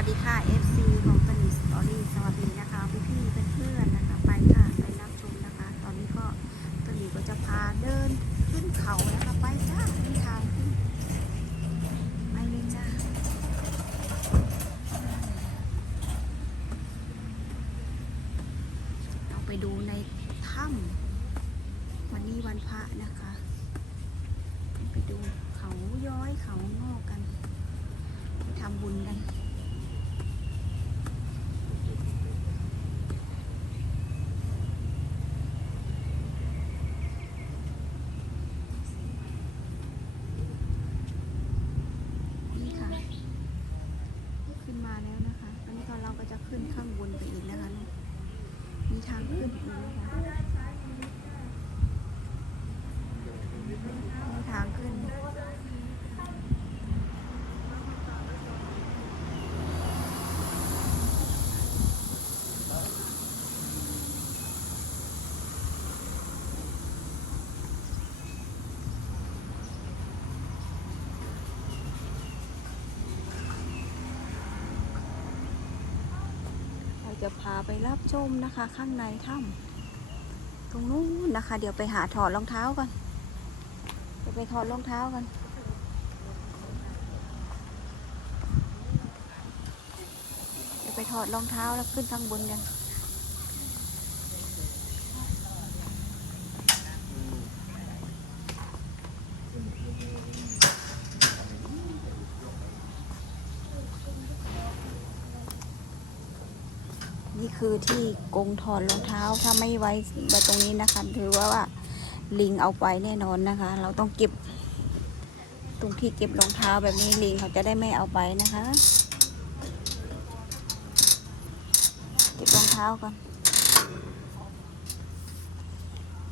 วัสดีค่ะ FC ของตนิสตอรี่สวัสดีนะคะพี่พี่เพื่อนๆนะคะ ไปค่ะ ไปรับชมนะคะ ตอนนี้ก็ตนิสก็จะพาเดินขึ้นเขานะคะไปจ้ามีทางขึ้นไปเลยจ้าเราไปดูในถ้ำวันนี้วันพระนะคะ ไปดูเขาย้อยเขางอกกัน ไปทำบุญกัน นี่ค่ะ ขึ้นมาแล้วนะคะตอนนี้ก็เราก็จะขึ้นข้างบนไปอีกนะคะลูกมีทางขึ้นอีกนะคะมีทางขึ้น เรา จะพาไปรับชมนะคะ ข้างในถ้ำตรงนู้นนะคะ เดี๋ยวไปหาถอดรองเท้ากันเดี๋ยวไปถอดรองเท้ากันเดี๋ยวไปถอดรองเท้าแล้วขึ้นข้างบนกัน คือที่กงถอดรองเท้าถ้าไม่ไว้ไว้ตรงนี้นะคะถือว่าว่าลิงเอาไปแน่นอนนะคะ เราต้องเก็บ ตรงที่เก็บรองเท้าแบบนี้ลิงเขาจะได้ไม่เอาไปนะคะเก็บรองเท้าก่อน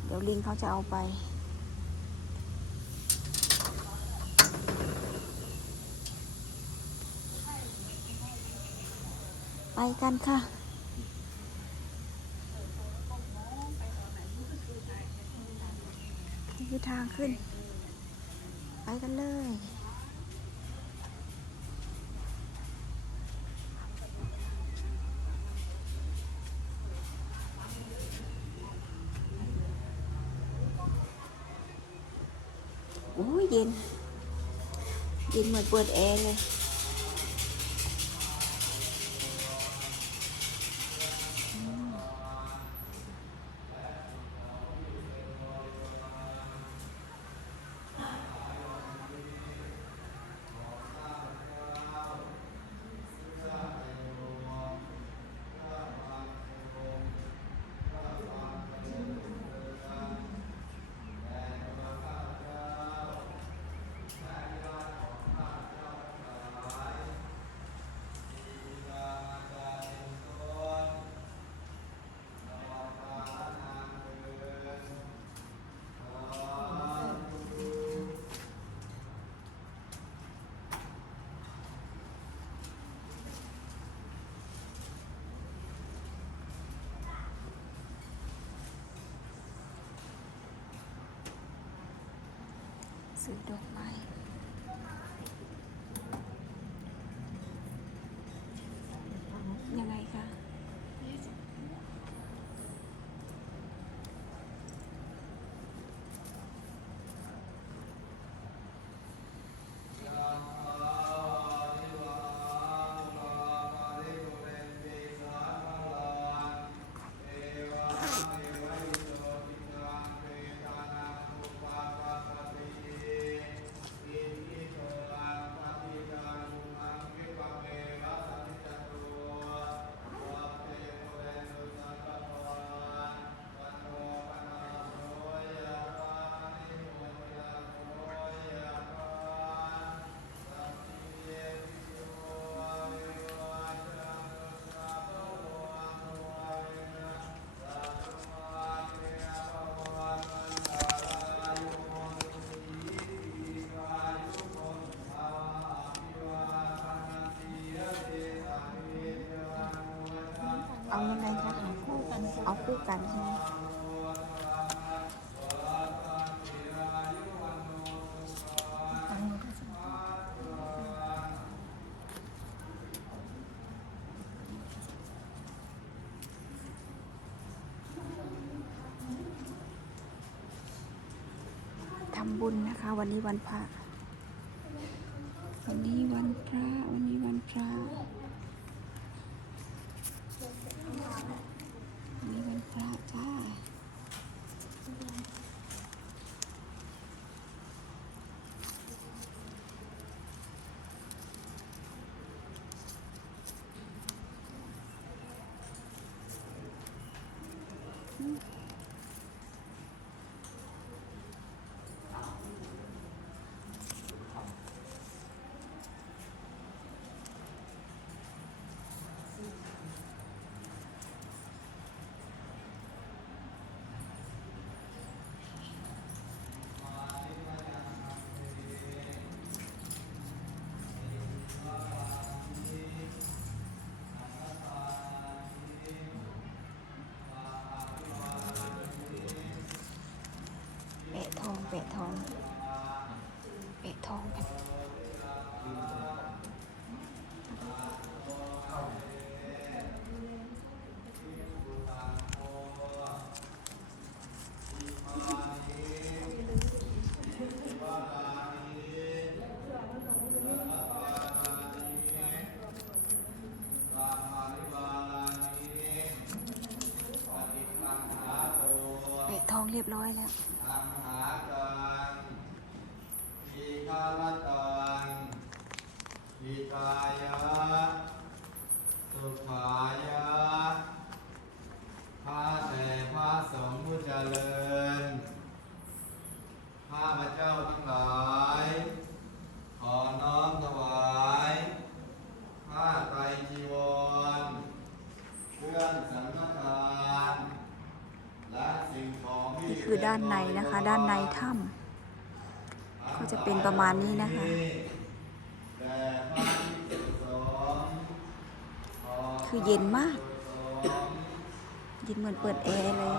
เดี๋ยวลิงเขาจะเอาไปไปกันค่ะ นี่ คือทางขึ้น ไปกันเลย โอ้ยเย็น เย็นเหมือนเปิดแอร์เลย ซื้อดอ ทำบุญนะคะ วันนี้วันพระ วันนี้วันพระ วันนี้วันพระ องเรียบร้อยแล้ว อัมหากังทีฆาลตังทิตายะ สุขายะข้าแต่พระสงฆ์ผู้เจริญ ข้าพระเจ้าทั้งหลาย ขอน้อมถวายผ้าไตรจีวร เครื่องสังฆทานและสิ่งของที่ นี่คือด้านในนะคะ ด้านในถ้ำก็จะเป็นประมาณนี้นะคะ คือเย็นมาก เย็นเหมือนเปิดแอร์เลย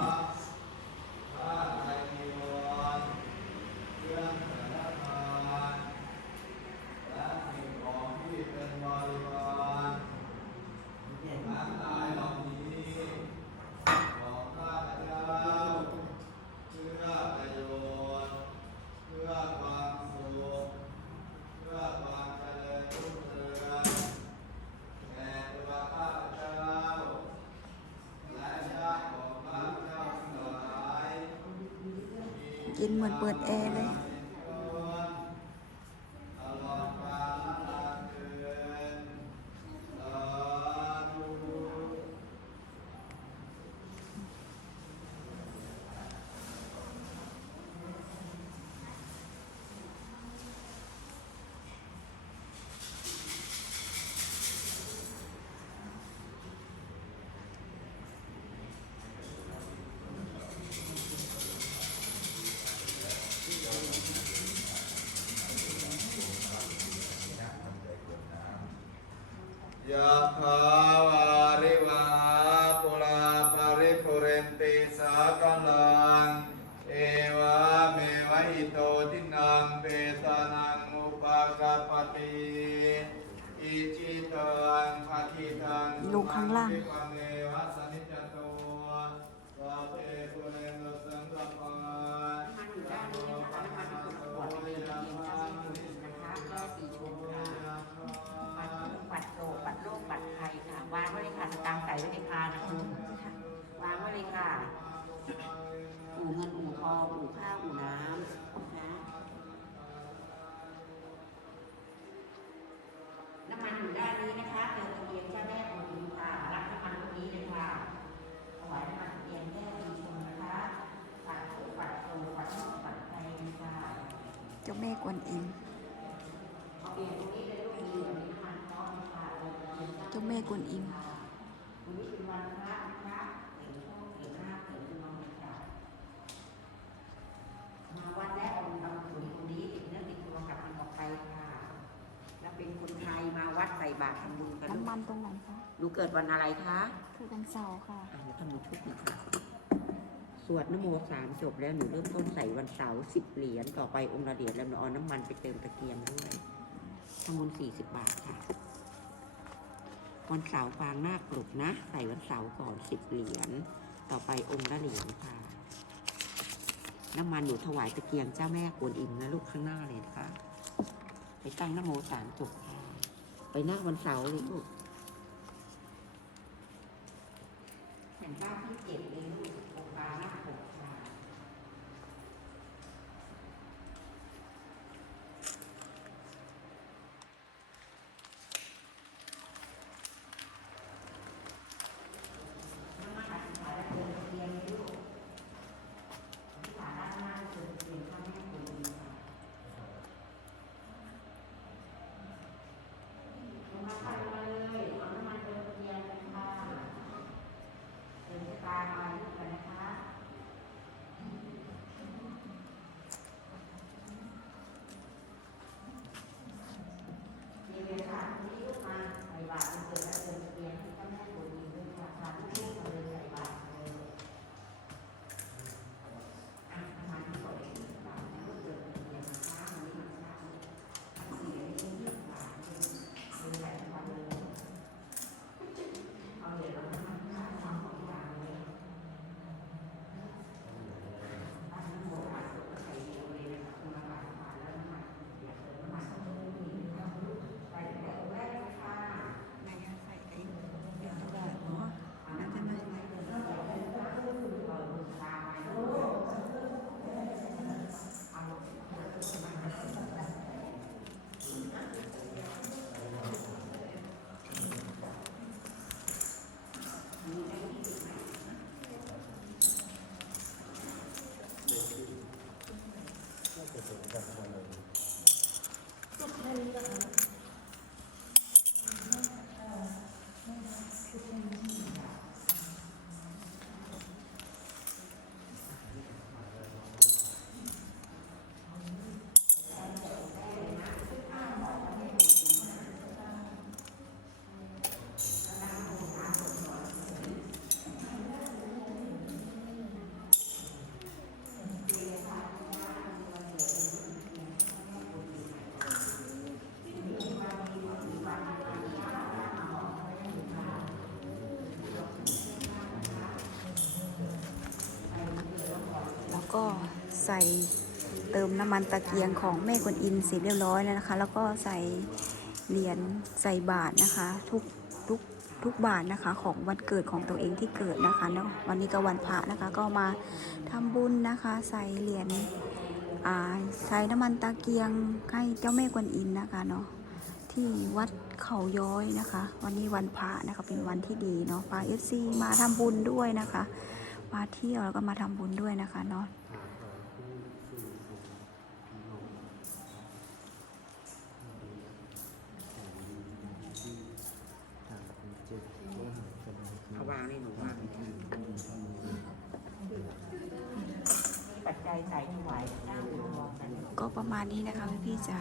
เหมือนเปิดแอร์เลย ยะถาวาริวาปุราปริภุเรนติสากลัง เอวะเมวะอิโตทินังเปตานังอุปากาปติอิจิตังภะคิตังลงข้างล่าง โชคเห็นลาภเห็นดวงค่ะมาวันแรกเอาเอาถุยตรงนี้ติดเนื้อติดตัวกลับมันออกไปค่ะ แล้วเป็นคนไทยมาวัดใส่บาตรทำบุญกันน้ำมันตรงไหนคะหนูเกิดวันอะไรคะคือวันเสาร์ค่ะอ่าหนูทำหนูชุบหนะคะ สวดนโมสามจบแล้วหนูเริ่มต้นใส่วันเสาร์สิบเหรียญต่อไปองค์ละเหรียญแล้วหนูเอาน้ำมันไปเติมตะเกียงด้วยทำบุญสี่สิบบาทค่ะ วันเสาร์ฟางหน้าปลุกนะ ใส่วันเสาร์ก่อนสิบเหรียญต่อไปองค์ละเหรียญค่ะ น้ำมันหนูถวายตะเกียงเจ้าแม่กวนอิมนะลูกข้างหน้าเลยนะคะ ไปตั้งนโมสามจบค่ะไปหนั่งวันเสาร์เลยลูกแผ่นป้าที่เจ็ดเลย ใส่เติมน้ำมันตะเกียงของแม่กวนอิมเสร็จเรียบร้อยแล้วนะคะ แล้วก็ใส่เหรียญใส่บาทนะคะ ทุกทุกทุกบาทนะคะ ของวันเกิดของตัวเองที่เกิดนะคะเนาะวันนี้ก็วันพระนะคะ ก็มาทำบุญนะคะ ใส่เหรียญอ่าใส่น้ำมันตะเกียงให้เจ้าแม่กวนอิมนะคะเนาะที่วัดเขาย้อยนะคะ วันนี้วันพระนะคะเป็นวันที่ดีเนาะพาเอฟซีมาทำบุญด้วยนะคะ มาเที่ยวแล้วก็มาทำบุญด้วยนะคะเนาะ เอาวางนี่หนูวางนี่ปัจจัยใส่ถวายเจ้าหลวงกัน ก็ประมาณนี้นะคะพี่ๆจ๋า